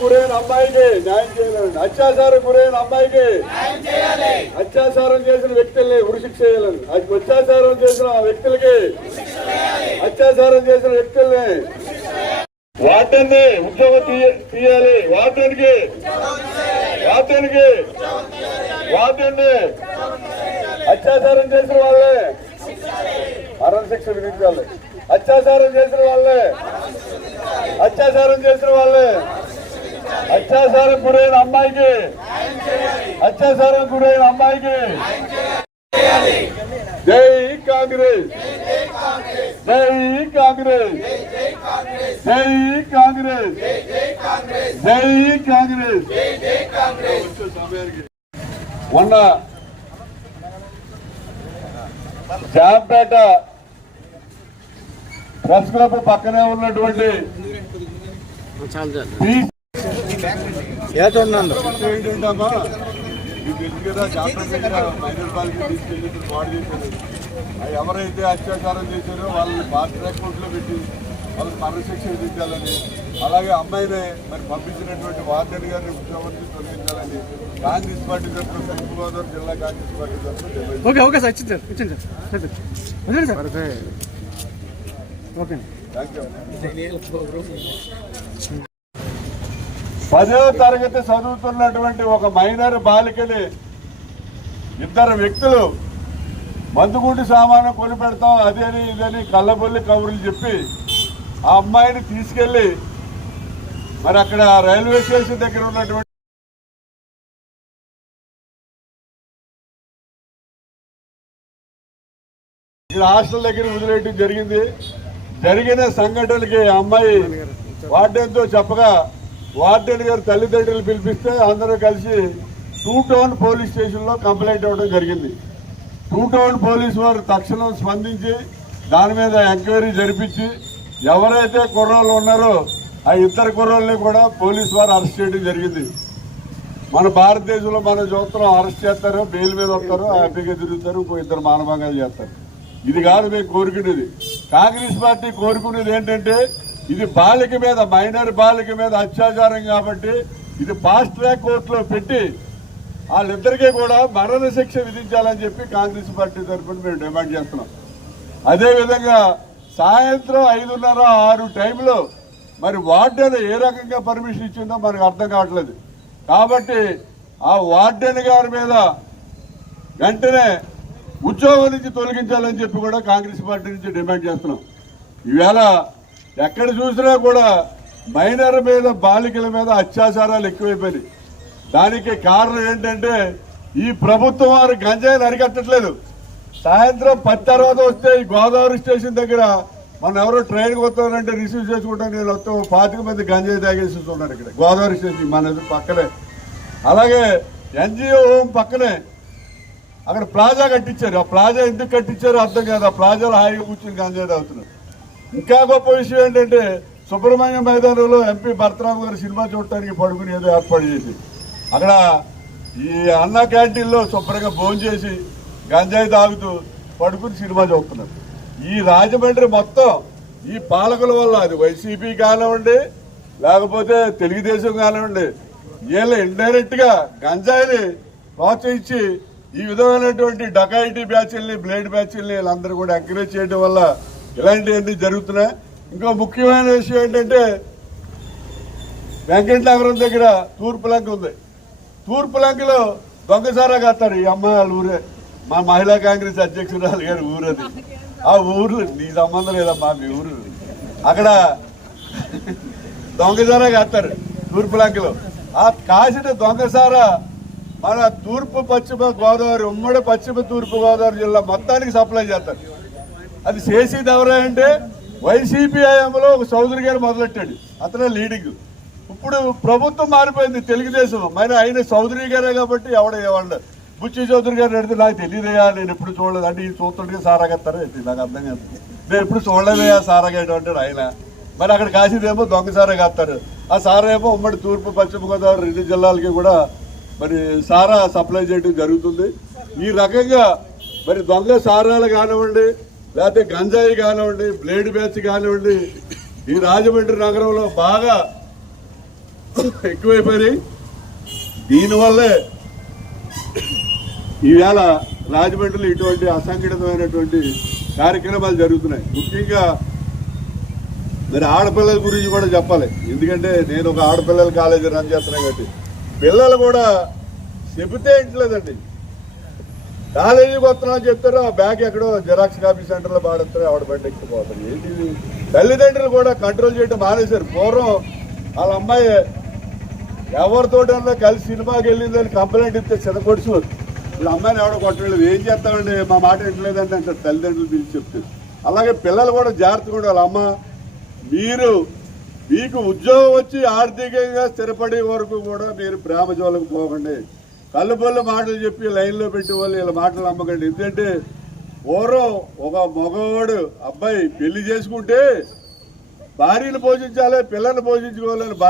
గురైన అమ్మాయికి న్యాయం చేయాలండి అత్యాచారం గురైన అమ్మాయికి అత్యాచారం చేసిన వ్యక్తుల్ని ఉరిశిక్ష చేయాలండి అది అత్యాచారం చేసిన వ్యక్తులకి అత్యాచారం చేసిన వ్యక్తుల్ని వార్డెన్ని ఉద్యోగం తీయ- తీయాలి. వార్డెన్కి వార్డెన్కి వార్డెన్ని అత్యాచారం చేసిన వాళ్ళే మరణ శిక్ష విధించాలి. అత్యాచారం చేసిన వాళ్ళే అత్యాచారం చేసిన వాళ్ళే అత్యాచారం గురైన అమ్మాయికి. అత్యాచారం గురైన అమ్మాయికి. జై కాంగ్రెస్. జై కాంగ్రెస్. జై కాంగ్రెస్. జై కాంగ్రెస్. మొన్న జాంపేట ప్రెస్ క్లబ్ పక్కనే ఉన్నటువంటి కదా, జాతర మైనర్ తీసుకెళ్ళి చేశారు. ఆ ఎవరైతే అత్యాచారం చేశారో వాళ్ళని పార్టీ రికార్డులో పెట్టి వాళ్ళకి మరణశిక్ష విధించాలని అలాగే అమ్మాయిని మరి పంపించినటువంటి వార్డెన్ గారిని ఉద్యోగం నుంచి తొలగించాలని కాంగ్రెస్ పార్టీ తరఫున తూర్పు గోదావరి జిల్లా కాంగ్రెస్ పార్టీ తరఫున ఓకే ఓకే సార్ ఇచ్చింది సార్ ఇచ్చింది సార్ ఓకే. Thank you. పదో తరగతి చదువుతున్నటువంటి ఒక మైనర్ బాలికని ఇద్దరు వ్యక్తులు మందుగుండి సామాను కొని పెడతాం అదేని ఇదని కళ్ళబొల్లి కబుర్లు చెప్పి ఆ అమ్మాయిని తీసుకెళ్ళి మరి అక్కడ రైల్వే స్టేషన్ దగ్గర ఉన్నటువంటి ఇక్కడ హాస్టల్ దగ్గర వదిలేయటం జరిగింది. జరిగిన సంఘటనలకి అమ్మాయి వాడేంతో చెప్పగా వార్డెన్ గారు తల్లిదండ్రులు పిలిపిస్తే అందరూ కలిసి టూ టౌన్ పోలీస్ స్టేషన్లో కంప్లైంట్ ఇవ్వడం జరిగింది. టూ టౌన్ పోలీస్ వారు తక్షణం స్పందించి దాని మీద ఎంక్వైరీ జరిపించి ఎవరైతే కుర్రాళ్ళు ఉన్నారో ఆ ఇద్దరు కుర్రాళ్ళని కూడా పోలీస్ వారు అరెస్ట్ చేయడం జరిగింది. మన భారతదేశంలో మన చూస్తున్నాం అరెస్ట్ చేస్తారు బెయిల్ మీద వస్తారు హ్యాపీగా తిరుగుతారు ఇంకో ఇద్దరు మానభంగాలు చేస్తారు. ఇది కాదు మేము కోరుకునేది. కాంగ్రెస్ పార్టీ కోరుకునేది ఏంటంటే ఇది బాలిక మీద మైనర్ బాలిక మీద అత్యాచారం కాబట్టి ఇది ఫాస్ట్ ట్రాక్ కోర్టులో పెట్టి వాళ్ళిద్దరికీ కూడా మరణ శిక్ష విధించాలని చెప్పి కాంగ్రెస్ పార్టీ తరఫున మేము డిమాండ్ చేస్తున్నాం. అదేవిధంగా సాయంత్రం ఐదున్నర ఆరు టైంలో మరి వార్డెన్ ఏ రకంగా పర్మిషన్ ఇచ్చిందో మనకు అర్థం కావట్లేదు. కాబట్టి ఆ వార్డెన్ గారి మీద వెంటనే ఉద్యోగం నుంచి తొలగించాలని చెప్పి కూడా కాంగ్రెస్ పార్టీ నుంచి డిమాండ్ చేస్తున్నాం. ఈవేళ ఎక్కడ చూసినా కూడా మైనర్ మీద బాలికల మీద అత్యాచారాలు ఎక్కువైపోయినాయి. దానికి కారణం ఏంటంటే ఈ ప్రభుత్వం వారు గంజాయిని అరికట్టట్లేదు. సాయంత్రం పది తర్వాత వస్తే ఈ గోదావరి స్టేషన్ దగ్గర మనం ఎవరో ట్రైన్కి వస్తానంటే రిసీవ్ చేసుకుంటాను నేను వస్తాం పాతిక మంది గంజాయి తాగేసి ఉన్నారు ఇక్కడ. గోదావరి స్టేషన్ మన పక్కనే. అలాగే ఎన్జిఓ హోమ్ పక్కనే. అక్కడ ప్లాజా కట్టించారు. ఆ ప్లాజా ఎందుకు కట్టించారో అర్థం కాదు. ఆ ప్లాజాలో హాయిగా కూర్చుని గంజాయి తాగుతున్నారు. ఇంకా గొప్ప విషయం ఏంటంటే సుబ్రహ్మణ్యం మైదానంలో ఎంపీ భరతరావు గారు సినిమా చూడటానికి పడుకుని ఏదో ఏర్పాటు చేసి అక్కడ ఈ అన్న క్యాంటీన్లో శుభ్రంగా భోజనం చేసి గంజాయి తాగుతూ పడుకుని సినిమా చూస్తున్నారు. ఈ రాజమండ్రి మొత్తం ఈ పాలకుల వల్ల అది వైసీపీ కానివ్వండి లేకపోతే తెలుగుదేశం కానివ్వండి వీళ్ళు ఇండైరెక్ట్గా గంజాయిని ప్రోత్సహించి ఈ విధమైనటువంటి డకాయిటీ బ్యాచ్ల్ని బ్లేడ్ బ్యాచ్ల్ని వీళ్ళందరూ కూడా ఎంకరేజ్ చేయడం వల్ల ఇలాంటివన్నీ జరుగుతున్నాయి? ఇంకో ముఖ్యమైన విషయం ఏంటంటే వెంకటనగరం దగ్గర తూర్పు లంక ఉంది. తూర్పు లంకలో దొంగసారా కత్తారు ఈ అమ్మాయి వాళ్ళ ఊరే. మా మహిళా కాంగ్రెస్ అధ్యక్షురాలు గారి ఊరది ఆ ఊరు నీ సంబంధం లేదమ్మా మీ ఊరు. అక్కడ దొంగసారా కత్తారు తూర్పు లంకలో. ఆ కాసిన దొంగసారా మన తూర్పు పశ్చిమ గోదావరి ఉమ్మడి పశ్చిమ తూర్పు గోదావరి జిల్లా మొత్తానికి సప్లై చేస్తారు. అది చేసేది ఎవరా అంటే వైసీపీ హయాంలో ఒక చౌదరి గారు మొదలెట్టాడు. అతనే లీడింగ్ ఇప్పుడు ప్రభుత్వం మారిపోయింది తెలుగుదేశం. మరి ఆయన చౌదరి గారే కాబట్టి ఎవడ ఏమండ బుచ్చి చౌదరి గారు అడిగితే నాకు తెలియదయా నేను ఎప్పుడు చూడలేదు. అంటే ఈ చూస్తుంటే సారాగత్తారా. ఏంటి? నాకు అర్థం కాదు. నేను ఎప్పుడు చూడలేదయా సారాగేయడం అంటాడు ఆయన. మరి అక్కడ కాసేదేమో దొంగ సారా కాస్తారు. ఆ సారా ఏమో ఉమ్మడి తూర్పు పశ్చిమ గోదావరి రెండు జిల్లాలకి కూడా మరి సారా సప్లై చేయడం జరుగుతుంది. ఈ రకంగా మరి దొంగ సారాలు కానివ్వండి లేకపోతే గంజాయి కానివ్వండి బ్లేడ్ బ్యాచ్ కానివ్వండి ఈ రాజమండ్రి నగరంలో బాగా ఎక్కువైపోయినాయి. దీనివల్లే ఈవేళ రాజమండ్రిలో ఇటువంటి అసంఘటితమైనటువంటి కార్యక్రమాలు జరుగుతున్నాయి. ముఖ్యంగా మరి ఆడపిల్లల గురించి కూడా చెప్పాలి. ఎందుకంటే నేను ఒక ఆడపిల్లల కాలేజీ రన్ చేస్తున్నాను కాబట్టి. పిల్లలు కూడా చెబితే ఇంట్లేదండి కాలేజీకి వస్తున్నామని చెప్తారు. ఆ బ్యాగ్ ఎక్కడో జిరాక్స్ కాపీ సెంటర్లో పాడతారు ఆవిడ బండి ఎక్కిపోతారు ఏంటి తల్లిదండ్రులు కూడా కంట్రోల్ చేయడం మానేశారు. పూర్వం వాళ్ళ అమ్మాయి ఎవరితోటన్నా కలిసి సినిమాకి వెళ్ళిందని కంప్లైంట్ ఇస్తే చిన్నకొడుచు వీళ్ళ అమ్మాయిని ఎవడో కొట్టలేదు. ఏం చేస్తామండి? మా మాట వింటలేదంటే అంటారు తల్లిదండ్రులు పిలిచి చెప్తారు. అలాగే పిల్లలు కూడా జాగ్రత్తగా ఉండాలి. అమ్మ మీరు మీకు ఉద్యోగం వచ్చి ఆర్థికంగా స్థిరపడే వరకు కూడా మీరు ప్రేమ జోలకు పోకండి. కళ్ళు పళ్ళు మాటలు చెప్పి లైన్లో పెట్టి వాళ్ళు వీళ్ళ మాటలు నమ్మకండి. ఎందుకంటే పూర్వం ఒక మగవాడు అబ్బాయి పెళ్ళి చేసుకుంటే భార్యను పోషించాలి పిల్లల్ని పోషించుకోవాలని బాధ్యత